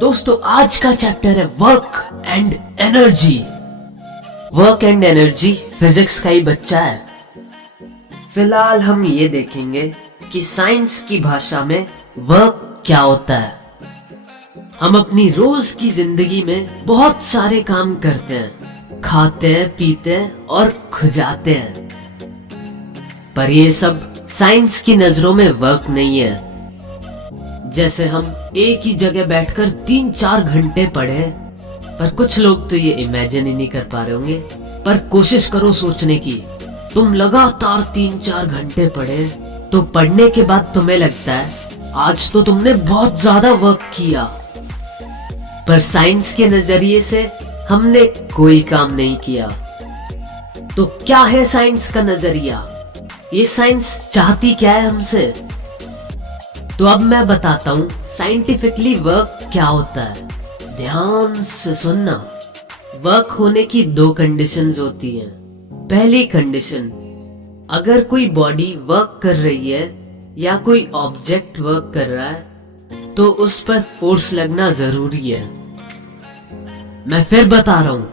दोस्तों आज का चैप्टर है work and energy. Work and energy physics का ही बच्चा है। फिलहाल हम ये देखेंगे कि साइंस की भाषा में वर्क क्या होता है। हम अपनी रोज की जिंदगी में बहुत सारे काम करते हैं, खाते हैं, पीते हैं और खुजाते हैं, पर ये सब साइंस की नजरों में वर्क नहीं है। जैसे हम एक ही जगह बैठकर 3-4 घंटे पढ़े, पर कुछ लोग तो ये इमेजिन ही नहीं कर पा रहे होंगे, पर कोशिश करो सोचने की। तुम लगातार 3-4 घंटे पढ़े तो पढ़ने के बाद तुम्हें लगता है आज तो तुमने बहुत ज्यादा वर्क किया, पर साइंस के नजरिए से हमने कोई काम नहीं किया। तो क्या है साइंस का नजरिया? ये साइंस चाहती क्या है हमसे? तो अब मैं बताता हूं साइंटिफिकली वर्क क्या होता है। ध्यान से सुनना। वर्क होने की 2 कंडीशंस होती हैं। पहली कंडीशन, अगर कोई बॉडी वर्क कर रही है या कोई ऑब्जेक्ट वर्क कर रहा है तो उस पर फोर्स लगना जरूरी है। मैं फिर बता रहा हूं,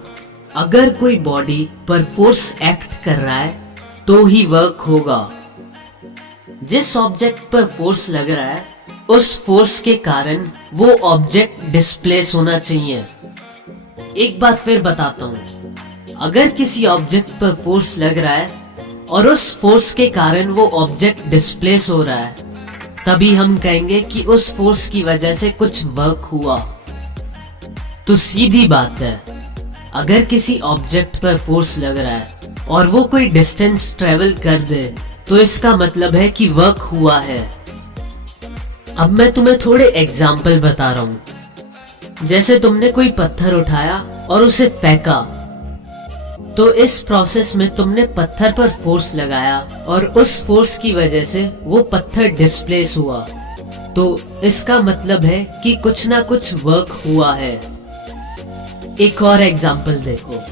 अगर कोई बॉडी पर फोर्स एक्ट कर रहा है तो ही वर्क होगा। जिस ऑब्जेक्ट पर फोर्स लग रहा है उस फोर्स के कारण वो ऑब्जेक्ट डिस्प्लेस होना चाहिए। एक बात फिर बताता हूं, अगर किसी ऑब्जेक्ट पर फोर्स लग रहा है और उस फोर्स के कारण वो ऑब्जेक्ट डिस्प्लेस हो रहा है, तभी हम कहेंगे कि उस फोर्स की वजह से कुछ वर्क हुआ। तो सीधी बात है, अगर किसी ऑब्जेक्ट पर फोर्स लग रहा है और वो कोई डिस्टेंस ट्रेवल कर दे तो इसका मतलब है कि वर्क हुआ है। अब मैं तुम्हें थोड़े एग्जाम्पल बता रहा हूं। जैसे तुमने कोई पत्थर उठाया और उसे फेंका, तो इस प्रोसेस में तुमने पत्थर पर फोर्स लगाया और उस फोर्स की वजह से वो पत्थर डिस्प्लेस हुआ। तो इसका मतलब है कि कुछ ना कुछ वर्क हुआ है। एक और एग्जाम्पल देखो।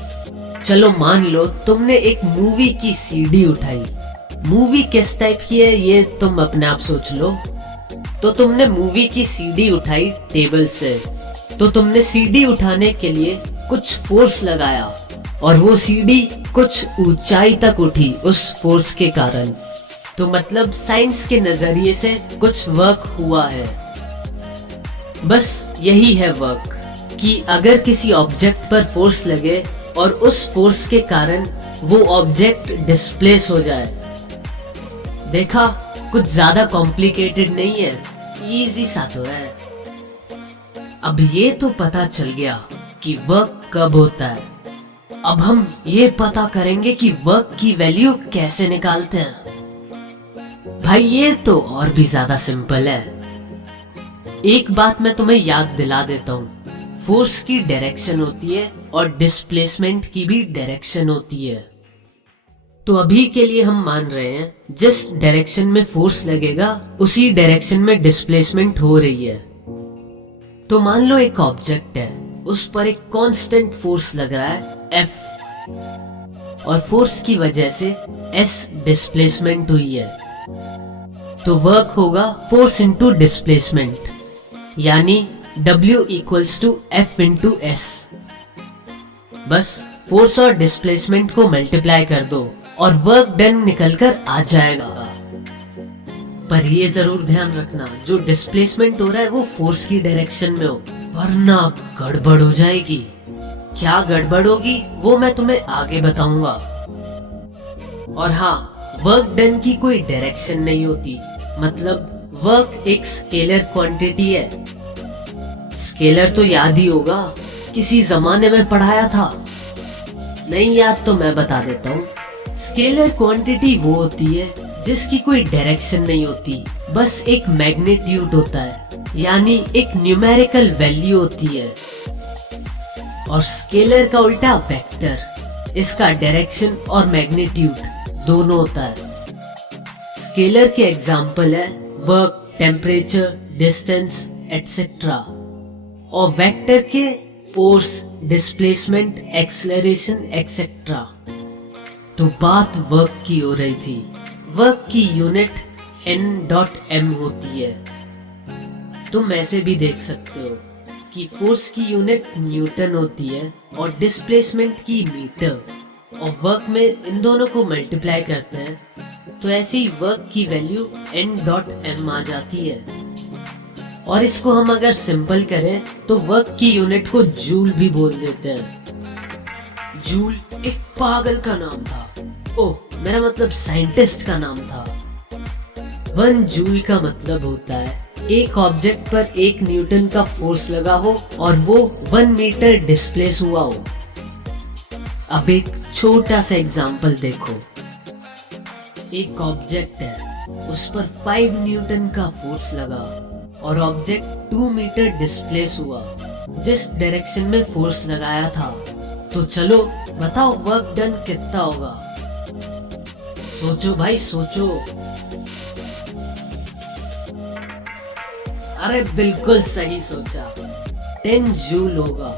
चलो मान लो तुमने एक मूवी की सीडी उठाई। मूवी किस टाइप की है ये तुम अपने आप सोच लो। तो तुमने मूवी की सीडी उठाई टेबल से, तो तुमने सीडी उठाने के लिए कुछ फोर्स लगाया और वो सीडी कुछ ऊंचाई तक उठी उस फोर्स के कारण। तो मतलब साइंस के नजरिए से कुछ वर्क हुआ है। बस यही है वर्क, कि अगर किसी ऑब्जेक्ट पर फोर्स लगे और उस फोर्स के कारण वो ऑब्जेक्ट डिस्प्लेस हो जाए। देखा, कुछ ज्यादा कॉम्प्लिकेटेड नहीं है, इजी सा तो है। अब ये तो पता चल गया कि वर्क कब होता है। अब हम ये पता करेंगे कि वर्क की वैल्यू कैसे निकालते हैं। भाई ये तो और भी ज्यादा सिंपल है। एक बात मैं तुम्हें याद दिला देता हूँ, फोर्स की डायरेक्शन होती है और डिस्प्लेसमेंट की भी डायरेक्शन होती है। तो अभी के लिए हम मान रहे हैं जिस डायरेक्शन में फोर्स लगेगा उसी डायरेक्शन में डिस्प्लेसमेंट हो रही है। तो मान लो एक ऑब्जेक्ट है, उस पर एक कांस्टेंट फोर्स लग रहा है F, और फोर्स की वजह से S डिस्प्लेसमेंट हुई है। तो वर्क होगा फोर्स इंटू डिस्प्लेसमेंट, यानी W equals to F into S। बस फोर्स और डिस्प्लेसमेंट को मल्टीप्लाई कर दो और वर्क डन निकलकर आ जाएगा। पर ये जरूर ध्यान रखना, जो डिस्प्लेसमेंट हो रहा है वो फोर्स की डायरेक्शन में हो, वरना गड़बड़ हो जाएगी। क्या गड़बड़ होगी वो मैं तुम्हें आगे बताऊंगा। और हाँ, वर्क डन की कोई डायरेक्शन नहीं होती, मतलब वर्क एक स्केलर क्वांटिटी है। स्केलर तो याद ही होगा, किसी जमाने में पढ़ाया था। नहीं याद तो मैं बता देता हूँ। स्केलर क्वांटिटी वो होती है जिसकी कोई डायरेक्शन नहीं होती, बस एक मैग्नीट्यूड होता है, यानी एक न्यूमेरिकल वैल्यू होती है। और स्केलर का उल्टा वेक्टर, इसका डायरेक्शन और मैग्नीट्यूड दोनों होता है। स्केलर के एग्जाम्पल है वर्क, टेम्परेचर, डिस्टेंस एटसेट्रा, और वेक्टर के फोर्स, डिस्प्लेसमेंट, एक्सेलरेशन एक्सेट्रा। तो बात वर्क की हो रही थी। वर्क की यूनिट N.m होती है। तुम ऐसे भी देख सकते हो, कि फोर्स की यूनिट न्यूटन होती है और डिस्प्लेसमेंट की मीटर, और वर्क में इन दोनों को मल्टीप्लाई करते हैं तो ऐसे ही वर्क की वैल्यू N.m आ जाती है। और इसको हम अगर सिंपल करें तो वर्क की यूनिट को जूल भी बोल देते हैं। जूल एक पागल का नाम था, ओह मेरा मतलब साइंटिस्ट का नाम था। 1 जूल का मतलब होता है एक ऑब्जेक्ट पर 1 न्यूटन का फोर्स लगा हो और वो 1 मीटर डिस्प्लेस हुआ हो। अब एक छोटा सा एग्जांपल देखो, एक ऑब्जेक्ट है, उस पर 5 न्यूटन का फोर्स लगा और ऑब्जेक्ट 2 मीटर डिस्प्लेस हुआ जिस डायरेक्शन में फोर्स लगाया था। तो चलो बताओ वर्क डन कितना होगा? सोचो भाई सोचो। अरे बिल्कुल सही सोचा, 10 जूल होगा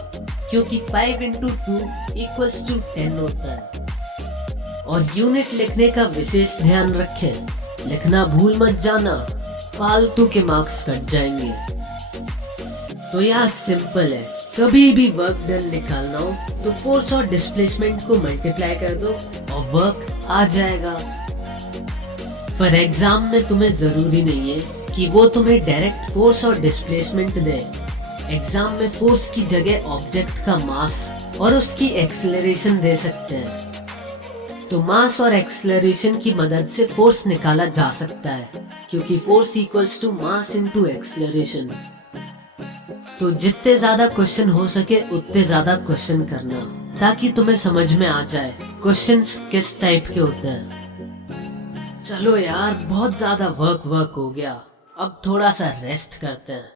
क्योंकि 5 into 2 equals to 10 होता है। और यूनिट लिखने का विशेष ध्यान रखें, लिखना भूल मत जाना, फालतू के मार्क्स कट जाएंगे। तो यार सिंपल है, कभी भी वर्क डन निकालना हो तो फोर्स और डिस्प्लेसमेंट को मल्टीप्लाई कर दो और वर्क आ जाएगा। पर एग्जाम में तुम्हें जरूरी नहीं है कि वो तुम्हें डायरेक्ट फोर्स और डिस्प्लेसमेंट दे। एग्जाम में फोर्स की जगह ऑब्जेक्ट का मास और उसकी एक्सेलरेशन दे सकते हैं। तो मास और एक्सेलरेशन की मदद से फोर्स निकाला जा सकता है क्योंकि force equals to mass into acceleration. तो जितने ज्यादा क्वेश्चन हो सके उतने ज्यादा क्वेश्चन करना ताकि तुम्हें समझ में आ जाए क्वेश्चंस किस टाइप के होते हैं। चलो यार बहुत ज्यादा वर्क हो गया, अब थोड़ा सा रेस्ट करते हैं।